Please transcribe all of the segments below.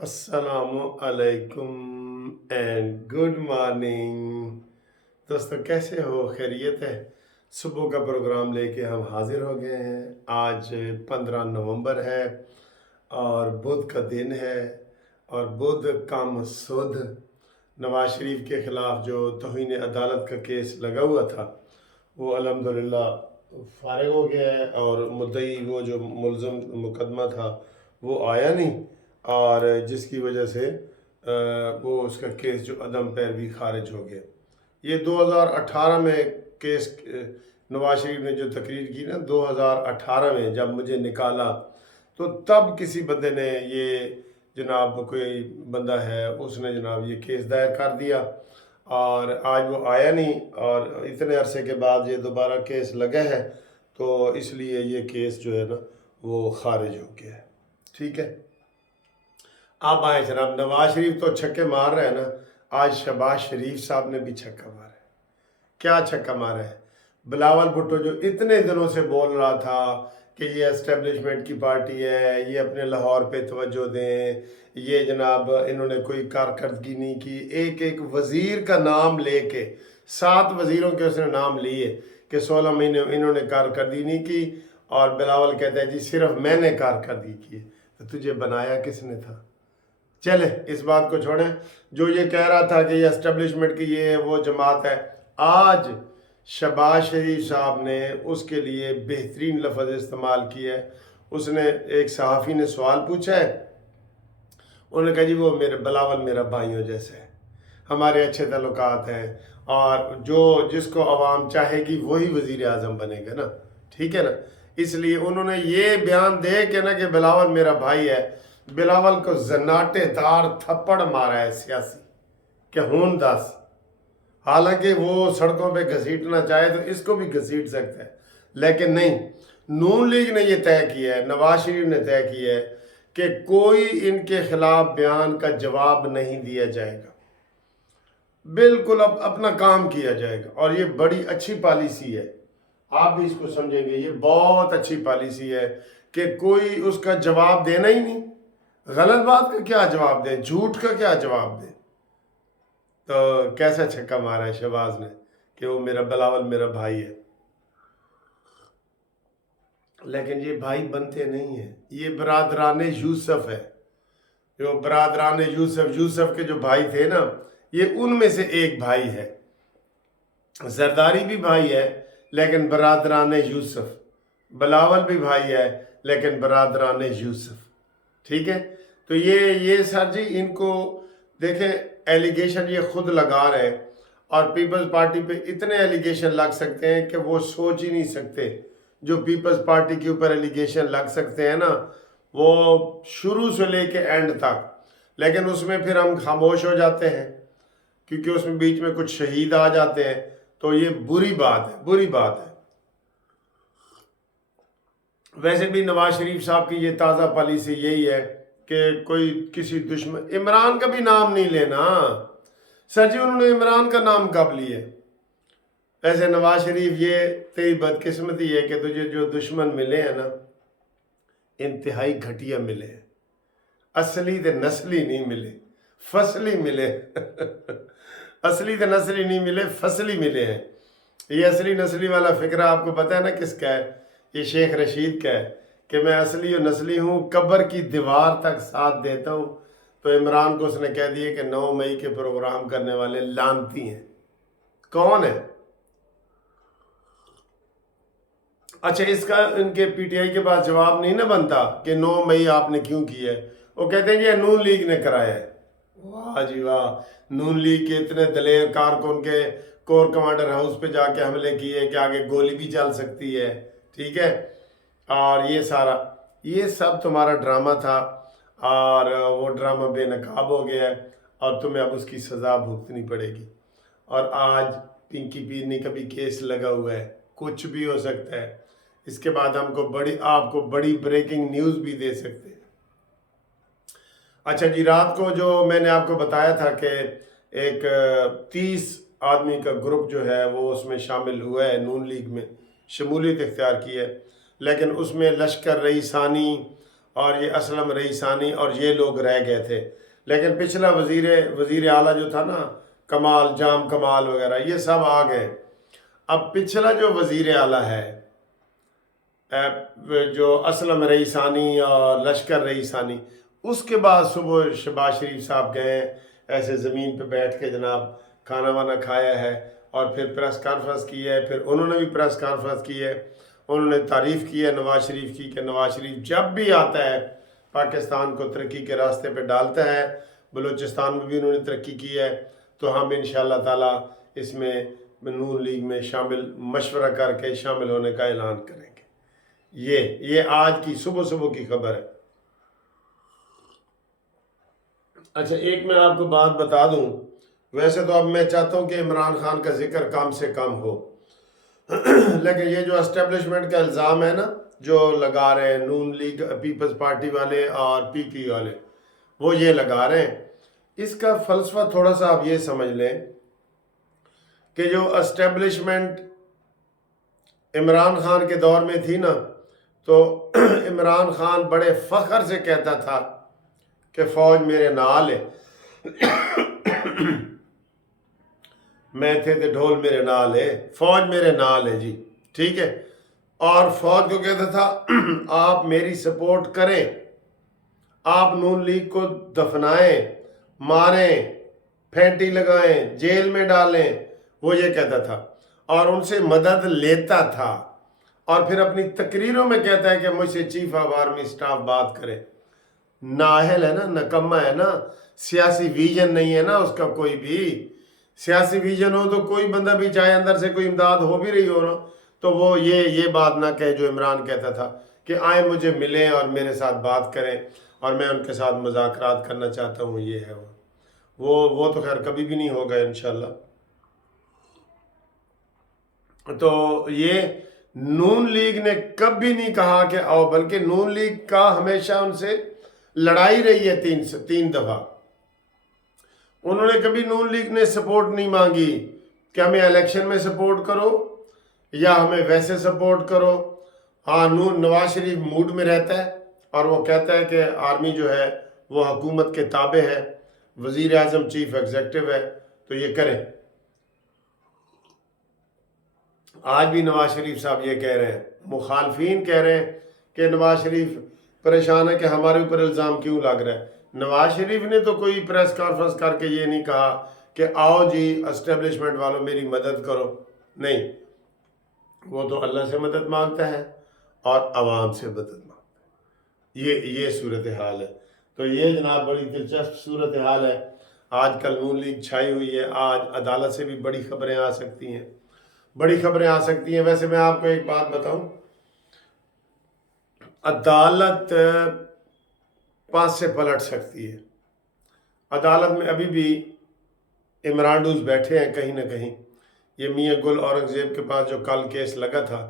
السلام علیکم and good morning دوستو، کیسے ہو؟ خیریت ہے؟ صبح کا پروگرام لے کے ہم حاضر ہو گئے ہیں۔ آج 15 نومبر ہے اور بدھ کا دن ہے، اور بدھ کام سودھ نواز شریف کے خلاف جو توہین عدالت کا کیس لگا ہوا تھا وہ الحمدللہ فارغ ہو گیا ہے، اور مدعی وہ جو ملزم مقدمہ تھا وہ آیا نہیں، اور جس کی وجہ سے وہ اس کا کیس جو عدم پیروی خارج ہو گیا۔ یہ 2018 میں کیس نواز شریف نے جو تقریر کی نا 2018 میں جب مجھے نکالا، تو تب کسی بندے نے یہ جناب کوئی بندہ ہے اس نے جناب یہ کیس دائر کر دیا، اور آج وہ آیا نہیں، اور اتنے عرصے کے بعد یہ دوبارہ کیس لگا ہے، تو اس لیے یہ کیس جو ہے نا وہ خارج ہو گیا ہے۔ ٹھیک ہے، آپ آئیں جناب۔ نواز شریف تو چھکے مار رہے ہیں نا، آج شہباز شریف صاحب نے بھی چھکا مارا ہے۔ کیا چھکا مارا ہے؟ بلاول بھٹو جو اتنے دنوں سے بول رہا تھا کہ یہ اسٹیبلشمنٹ کی پارٹی ہے، یہ اپنے لاہور پہ توجہ دیں، یہ جناب انہوں نے کوئی کارکردگی نہیں کی، ایک ایک وزیر کا نام لے کے 7 وزیروں کے اس نے نام لیے کہ 16 مہینے انہوں نے کارکردگی نہیں کی، اور بلاول کہتا ہے جی صرف میں نے کارکردگی کی ہے۔ تو تجھے بنایا کس نے تھا؟ چلے اس بات کو چھوڑیں۔ جو یہ کہہ رہا تھا کہ یہ اسٹیبلشمنٹ کی یہ وہ جماعت ہے، آج شہباز شریف صاحب نے اس کے لیے بہترین لفظ استعمال کیا ہے۔ اس نے ایک صحافی نے سوال پوچھا ہے، انہوں نے کہا جی وہ میرے بلاول میرا بھائیوں جیسے ہے، ہمارے اچھے تعلقات ہیں، اور جس کو عوام چاہے گی وہی وزیر اعظم بنے گا نا، ٹھیک ہے نا۔ اس لیے انہوں نے یہ بیان دے کہ نا کہ بلاول میرا بھائی ہے، بلاول کو زناٹے دار تھپڑ مارا ہے سیاسی کہ ہون دس، حالانکہ وہ سڑکوں پہ گھسیٹنا چاہے تو اس کو بھی گھسیٹ سکتا ہے، لیکن نہیں۔ نون لیگ نے یہ طے کیا ہے، نواز شریف نے طے کیا ہے کہ کوئی ان کے خلاف بیان کا جواب نہیں دیا جائے گا، بالکل اب اپنا کام کیا جائے گا، اور یہ بڑی اچھی پالیسی ہے۔ آپ بھی اس کو سمجھیں گے، یہ بہت اچھی پالیسی ہے کہ کوئی اس کا جواب دینا ہی نہیں۔ غلط بات کا کیا جواب دیں، جھوٹ کا کیا جواب دیں؟ تو کیسا چھکا مارا ہے شہباز نے کہ وہ میرا بلاول میرا بھائی ہے، لیکن یہ بھائی بنتے نہیں ہیں، یہ برادران یوسف ہے۔ جو برادران یوسف کے جو بھائی تھے نا، یہ ان میں سے ایک بھائی ہے۔ زرداری بھی بھائی ہے لیکن برادران یوسف، بلاول بھی بھائی ہے لیکن برادران یوسف، ٹھیک ہے۔ تو یہ سر جی ان کو دیکھیں، ایلیگیشن یہ خود لگا رہے ہیں، اور پیپلز پارٹی پہ اتنے ایلیگیشن لگ سکتے ہیں کہ وہ سوچ ہی نہیں سکتے۔ جو پیپلز پارٹی کے اوپر ایلیگیشن لگ سکتے ہیں نا، وہ شروع سے لے کے اینڈ تک، لیکن اس میں پھر ہم خاموش ہو جاتے ہیں کیونکہ اس میں بیچ میں کچھ شہید آ جاتے ہیں، تو یہ بری بات ہے، بری بات ہے۔ ویسے بھی نواز شریف صاحب کی یہ تازہ پالیسی یہی ہے کہ کوئی کسی دشمن، عمران کا بھی نام نہیں لینا۔ سر جی انہوں نے عمران کا نام کب لیے؟ ویسے نواز شریف یہ تیری بدقسمتی ہے کہ تجھے جو دشمن ملے ہیں نا انتہائی گھٹیا ملے ہیں، اصلی تے نسلی نہیں ملے، فصلی ملے اصلی تے نسلی نہیں ملے، فصلی ملے ہیں۔ یہ اصلی نسلی والا فکرہ آپ کو پتہ ہے نا کس کا ہے؟ یہ شیخ رشید کا ہے کہ میں اصلی و نسلی ہوں، قبر کی دیوار تک ساتھ دیتا ہوں۔ تو عمران کو اس نے کہہ دیا کہ 9 مئی کے پروگرام کرنے والے لانتی ہیں۔ کون ہے؟ اچھا، اس کا ان کے پی ٹی آئی کے پاس جواب نہیں نہ بنتا کہ 9 مئی آپ نے کیوں کی ہے؟ وہ کہتے ہیں یہ نون لیگ نے کرایا ہے۔ واہ جی واہ، نون لیگ کے اتنے دلیر کارکن کے کور کمانڈر ہاؤس پہ جا کے حملے کیے کہ آگے گولی بھی چل سکتی ہے، ٹھیک ہے۔ اور یہ سب تمہارا ڈرامہ تھا، اور وہ ڈرامہ بے نقاب ہو گیا ہے، اور تمہیں اب اس کی سزا بھگتنی پڑے گی۔ اور آج پنکی پیرنی کا بھی کیس لگا ہوا ہے، کچھ بھی ہو سکتا ہے۔ اس کے بعد آپ کو بڑی بریکنگ نیوز بھی دے سکتے ہیں۔ اچھا جی، رات کو جو میں نے آپ کو بتایا تھا کہ ایک 30 آدمی کا گروپ جو ہے وہ اس میں شامل ہوا ہے، نون لیگ میں شمولیت اختیار کی ہے، لیکن اس میں لشکر رئیسانی اور یہ اسلم رئیسانی اور یہ لوگ رہ گئے تھے، لیکن پچھلا وزیر اعلیٰ جو تھا نا، کمال جام کمال وغیرہ، یہ سب آ گئے۔ اب پچھلا جو وزیر اعلیٰ ہے جو اسلم رئیسانی اور لشکر رئیسانی، اس کے بعد صبح شہباز شریف صاحب گئے ایسے زمین پہ بیٹھ کے جناب کھانا وانا کھایا ہے، اور پھر پریس کانفرنس کی ہے، پھر انہوں نے بھی پریس کانفرنس کی ہے، انہوں نے تعریف کی ہے نواز شریف کی کہ نواز شریف جب بھی آتا ہے پاکستان کو ترقی کے راستے پہ ڈالتا ہے۔ بلوچستان میں بھی انہوں نے ترقی کی ہے، تو ہم انشاءاللہ تعالی اس میں نون لیگ میں مشورہ کر کے شامل ہونے کا اعلان کریں گے۔ یہ آج کی صبح کی خبر ہے۔ اچھا، ایک میں آپ کو بات بتا دوں، ویسے تو اب میں چاہتا ہوں کہ عمران خان کا ذکر کم سے کم ہو، لیکن یہ جو اسٹیبلشمنٹ کا الزام ہے نا جو لگا رہے ہیں نون لیگ پیپلز پارٹی والے اور پی پی والے، وہ یہ لگا رہے ہیں، اس کا فلسفہ تھوڑا سا آپ یہ سمجھ لیں کہ جو اسٹیبلشمنٹ عمران خان کے دور میں تھی نا، تو عمران خان بڑے فخر سے کہتا تھا کہ فوج میرے نال ہے، میں تھے تے ڈھول میرے نال ہے، فوج میرے نال ہے جی، ٹھیک ہے۔ اور فوج کو کہتا تھا آپ میری سپورٹ کریں، آپ نون لیگ کو دفنائیں، ماریں، پھینٹی لگائیں، جیل میں ڈالیں، وہ یہ کہتا تھا اور ان سے مدد لیتا تھا، اور پھر اپنی تقریروں میں کہتا ہے کہ مجھ سے چیف آف آرمی سٹاف بات کرے۔ نااہل ہے نا، نکمہ ہے نا، سیاسی ویژن نہیں ہے نا اس کا کوئی بھی۔ سیاسی ویژن ہو تو کوئی بندہ بھی چاہے اندر سے کوئی امداد ہو بھی رہی ہو نا، تو وہ یہ بات نہ کہے جو عمران کہتا تھا کہ آئیں مجھے ملیں اور میرے ساتھ بات کریں اور میں ان کے ساتھ مذاکرات کرنا چاہتا ہوں، یہ ہے وہ تو خیر کبھی بھی نہیں ہوگا انشاءاللہ۔ تو یہ نون لیگ نے کبھی نہیں کہا کہ آؤ، بلکہ نون لیگ کا ہمیشہ ان سے لڑائی رہی ہے، تین دفعہ۔ انہوں نے کبھی نون لیگ نے سپورٹ نہیں مانگی کہ ہمیں الیکشن میں سپورٹ کرو یا ہمیں ویسے سپورٹ کرو۔ ہاں، نواز شریف موڈ میں رہتا ہے اور وہ کہتا ہے کہ آرمی جو ہے وہ حکومت کے تابع ہے، وزیر اعظم چیف ایگزیکٹو ہے، تو یہ کریں۔ آج بھی نواز شریف صاحب یہ کہہ رہے ہیں، مخالفین کہہ رہے ہیں کہ نواز شریف پریشان ہے کہ ہمارے اوپر الزام کیوں لگ رہا ہے۔ نواز شریف نے تو کوئی پریس کانفرنس کر کے یہ نہیں کہا کہ آؤ جی اسٹیبلشمنٹ والوں میری مدد کرو، نہیں، وہ تو اللہ سے مدد مانگتا ہے اور عوام سے مدد مانگتا ہے۔ یہ صورتحال ہے۔ تو یہ جناب بڑی دلچسپ صورتحال ہے۔ آج کل نون لیگ چھائی ہوئی ہے، آج عدالت سے بھی بڑی خبریں آ سکتی ہیں، ویسے میں آپ کو ایک بات بتاؤں، عدالت پاس سے پلٹ سکتی ہے۔ عدالت میں ابھی بھی عمرانڈوز بیٹھے ہیں کہیں نہ کہیں۔ یہ میاں گل اورنگزیب کے پاس جو کل کیس لگا تھا،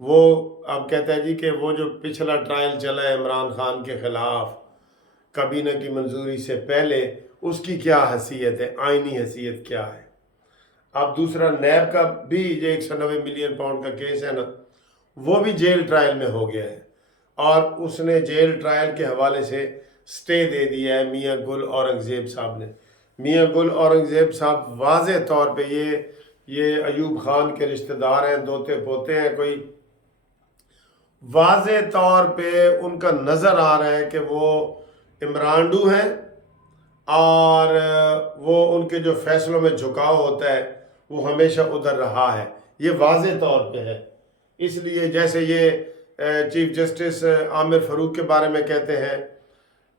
وہ اب کہتا ہے جی کہ وہ جو پچھلا ٹرائل چلا ہے عمران خان کے خلاف کابینہ کی منظوری سے پہلے، اس کی کیا حیثیت ہے، آئینی حیثیت کیا ہے۔ اب دوسرا نیب کا بھی جو 190 ملین پاؤنڈ کا کیس ہے نا، وہ بھی جیل ٹرائل میں ہو گیا ہے، اور اس نے جیل ٹرائل کے حوالے سے سٹے دے دیا ہے میاں گل اورنگزیب صاحب نے۔ میاں گل اورنگزیب صاحب واضح طور پہ یہ ایوب خان کے رشتہ دار ہیں، دوتے پوتے ہیں کوئی، واضح طور پہ ان کا نظر آ رہا ہے کہ وہ عمرانڈو ہیں، اور وہ ان کے جو فیصلوں میں جھکاؤ ہوتا ہے وہ ہمیشہ ادھر رہا ہے، یہ واضح طور پہ ہے۔ اس لیے جیسے یہ چیف جسٹس عامر فاروق کے بارے میں کہتے ہیں،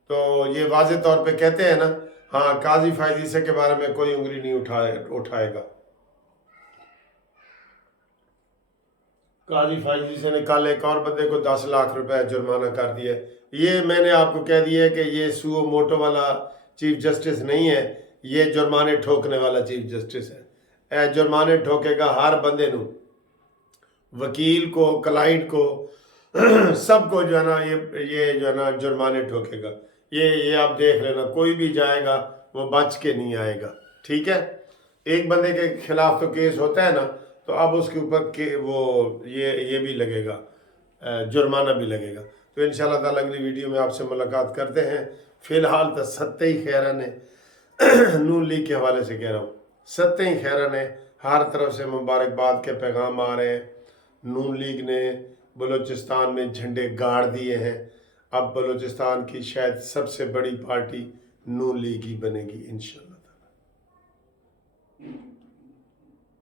تو یہ واضح طور پہ کہتے ہیں نا، ہاں قاضی فائز عیسی کے بارے میں کوئی انگلی نہیں اٹھائے گا۔ قاضی فائز عیسی نے کل ایک اور بندے کو 10 لاکھ روپے جرمانہ کر دیا۔ یہ میں نے آپ کو کہہ دیا ہے کہ یہ سو موٹو والا چیف جسٹس نہیں ہے، یہ جرمانے ٹھوکنے والا چیف جسٹس ہے۔ جرمانے ٹھوکے گا ہر بندے نو، وکیل کو، کلائنٹ کو، سب کو جو ہے نا یہ جو ہے نا جرمانے ٹھوکے گا۔ یہ آپ دیکھ لینا، کوئی بھی جائے گا وہ بچ کے نہیں آئے گا، ٹھیک ہے۔ ایک بندے کے خلاف تو کیس ہوتا ہے نا، تو اب اس کے اوپر وہ یہ بھی لگے گا، جرمانہ بھی لگے گا۔ تو تو انشاءاللہ تعالیٰ اگلی ویڈیو میں آپ سے ملاقات کرتے ہیں. فی الحال تو ستّے ہی خیرن ہے. نون لیگ کے حوالے سے کہہ رہا ہوں، ستّے ہی خیرن ہے. ہر طرف سے مبارکباد کے پیغام آ رہے ہیں. نون لیگ نے بلوچستان میں جھنڈے گاڑ دیے ہیں. اب بلوچستان کی شاید سب سے بڑی پارٹی نون لیگ ہی بنے گی انشاءاللہ تعالیٰ.